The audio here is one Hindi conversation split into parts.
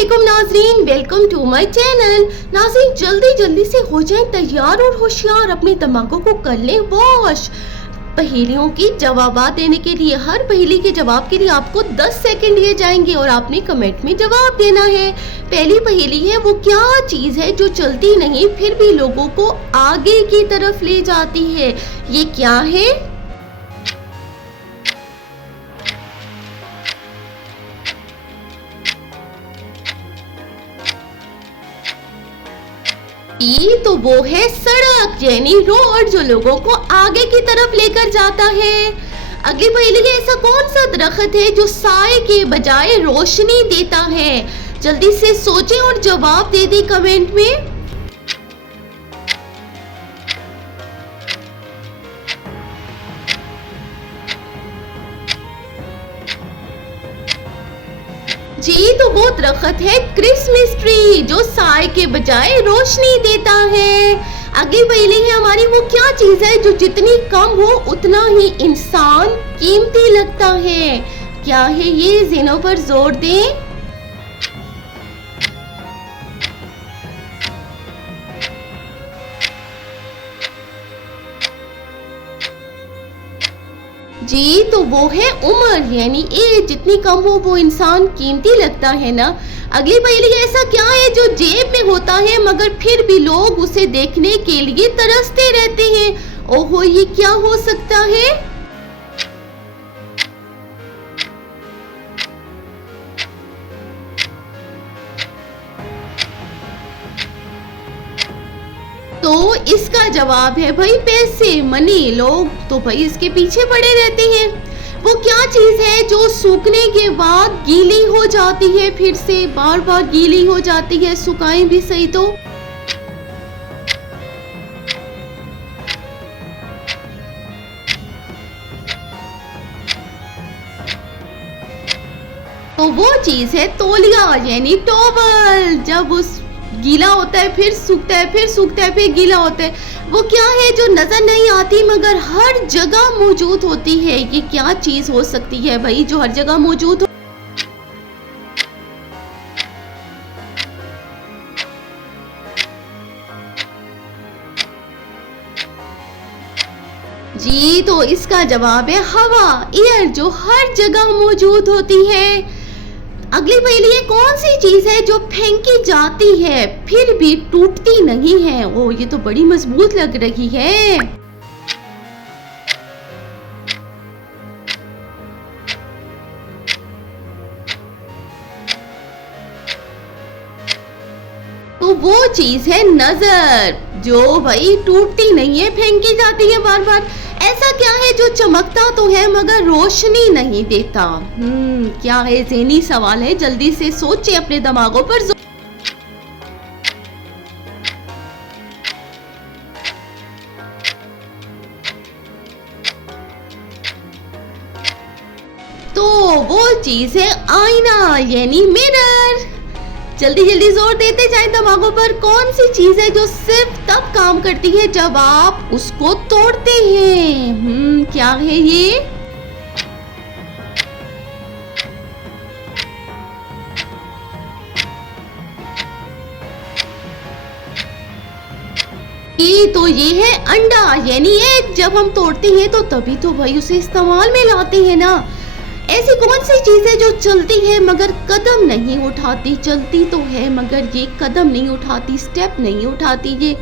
वालेकुम नाजरीन, वेलकम टू माय चैनल। नाजरीन जल्दी जल्दी से हो जाएं तैयार और होशियार, अपने दिमागों को कर लें वॉश। पहेलियों की जवाबात देने के लिए हर पहेली के जवाब के लिए आपको 10 सेकंड दिए जाएंगे और आपने कमेंट में जवाब देना है। पहली पहेली है, वो क्या चीज है जो चलती नहीं फिर भी लोगों को आगे की तरफ ले जाती है? ये क्या है? तो वो है सड़क यानी रोड, जो लोगों को आगे की तरफ लेकर जाता है। अगली पहेली है, ऐसा कौन सा दरख्त है जो साए के बजाय रोशनी देता है? जल्दी से सोचें और जवाब दे दें कमेंट में। जी, तो वो दरख्त है क्रिसमस ट्री, जो साए के बजाय रोशनी देता है। अगली पहेली है हमारी, वो क्या चीज है जो जितनी कम हो उतना ही इंसान कीमती लगता है? क्या है ये? ज़हनों पर जोर दें। जी, तो वो है उम्र यानी एज, जितनी कम हो वो इंसान कीमती लगता है ना। अगली पहेली, ऐसा क्या है जो जेब में होता है मगर फिर भी लोग उसे देखने के लिए तरसते रहते हैं? ओहो, ये क्या हो सकता है? तो इसका जवाब है भाई पैसे, मनी। लोग तो भाई इसके पीछे पड़े रहते हैं। वो क्या चीज है जो सूखने के बाद गीली हो जाती है, फिर से बार बार गीली हो जाती है, सुखाएं भी सही तो वो चीज है तौलिया यानी टॉवल। जब उस गीला होता है फिर सूखता है, फिर सूखता है, फिर गीला होता है। वो क्या है जो नजर नहीं आती मगर हर जगह मौजूद होती है? ये क्या चीज हो सकती है भाई जो हर जगह मौजूद हो? जी, तो इसका जवाब है हवा, एयर, जो हर जगह मौजूद होती है। अगली पहेली है, कौन सी चीज है जो फेंकी जाती है फिर भी टूटती नहीं है? ओ, ये तो बड़ी मजबूत लग रही है। तो वो चीज है नजर, जो भाई टूटती नहीं है, फेंकी जाती है बार बार। ऐसा क्या है जो चमकता तो है मगर रोशनी नहीं देता? क्या है? ज़हनी सवाल है, जल्दी से सोचिए, अपने दिमागों पर तो वो चीज है आईना यानी मिरर। जल्दी जल्दी जोर देते जाए दिमागों पर। कौन सी चीज है जो सिर्फ तब काम करती है जब आप उसको तोड़ते हैं? क्या है ये? तो ये है अंडा यानी एग। जब हम तोड़ते हैं तो तभी तो भाई उसे इस्तेमाल में लाते हैं ना। ऐसी कौन सी चीज है जो चलती है मगर कदम नहीं उठाती? चलती तो है मगर ये कदम नहीं उठाती, स्टेप नहीं उठाती। ये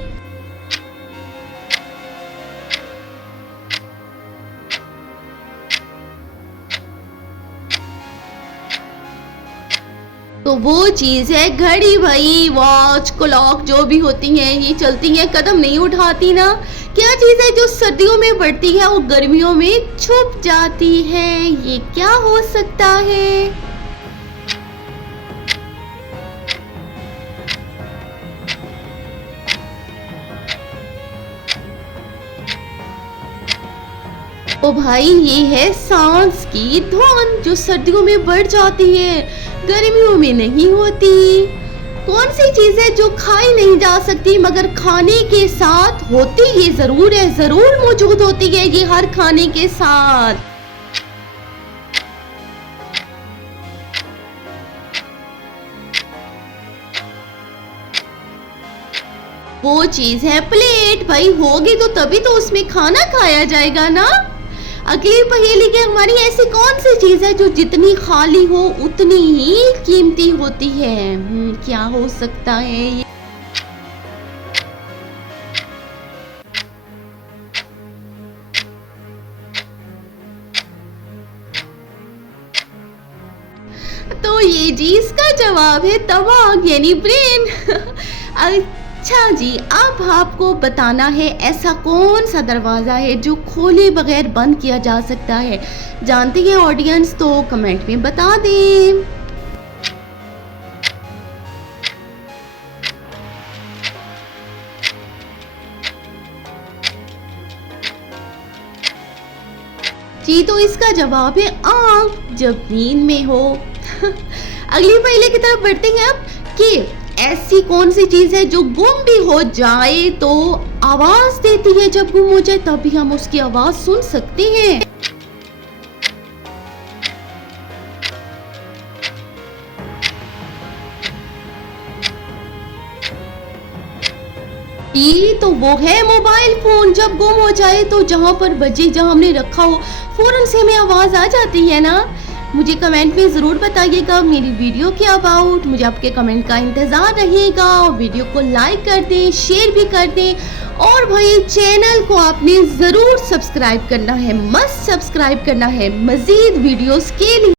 तो वो चीज है घड़ी भाई, वॉच, क्लॉक, जो भी होती हैं ये चलती हैं, कदम नहीं उठाती ना। क्या चीज है जो सर्दियों में बढ़ती है और गर्मियों में छुप जाती है? ये क्या हो सकता है? ओ भाई, ये है सांस की धुन, जो सर्दियों में बढ़ जाती है, गर्मियों में नहीं होती। कौन सी चीज है जो खाई नहीं जा सकती मगर खाने के साथ होती ये जरूर है, जरूर मौजूद होती है ये हर खाने के साथ? वो चीज है प्लेट, भाई होगी तो तभी तो उसमें खाना खाया जाएगा ना। अगली पहेली की हमारी ऐसी कौन सी चीज है जो जितनी खाली हो उतनी ही कीमती होती है? क्या हो सकता है ये? तो ये जी इसका जवाब है दिमाग यानी ब्रेन। अच्छा जी, अब आपको बताना है ऐसा कौन सा दरवाजा है जो खोले बगैर बंद किया जा सकता है। जानते हैं ऑडियंस? तो कमेंट में बता दें। जी तो इसका जवाब है आँख, जब नींद में हो। अगली पहेली की तरफ बढ़ते हैं अब कि ऐसी कौन सी चीज है जो गुम भी हो जाए तो आवाज देती है, जब गुम हो जाए तभी हम उसकी आवाज सुन सकते हैं। ये तो वो है मोबाइल फोन, जब गुम हो जाए तो जहां पर बजे, जहां हमने रखा हो, फौरन से हमें आवाज आ जाती है ना। मुझे कमेंट में ज़रूर बताइएगा मेरी वीडियो के अबाउट, मुझे आपके कमेंट का इंतज़ार रहेगा। और वीडियो को लाइक कर दें, शेयर भी कर दें, और भाई चैनल को आपने ज़रूर सब्सक्राइब करना है, मस्ट सब्सक्राइब करना है मज़ीद वीडियोस के लिए।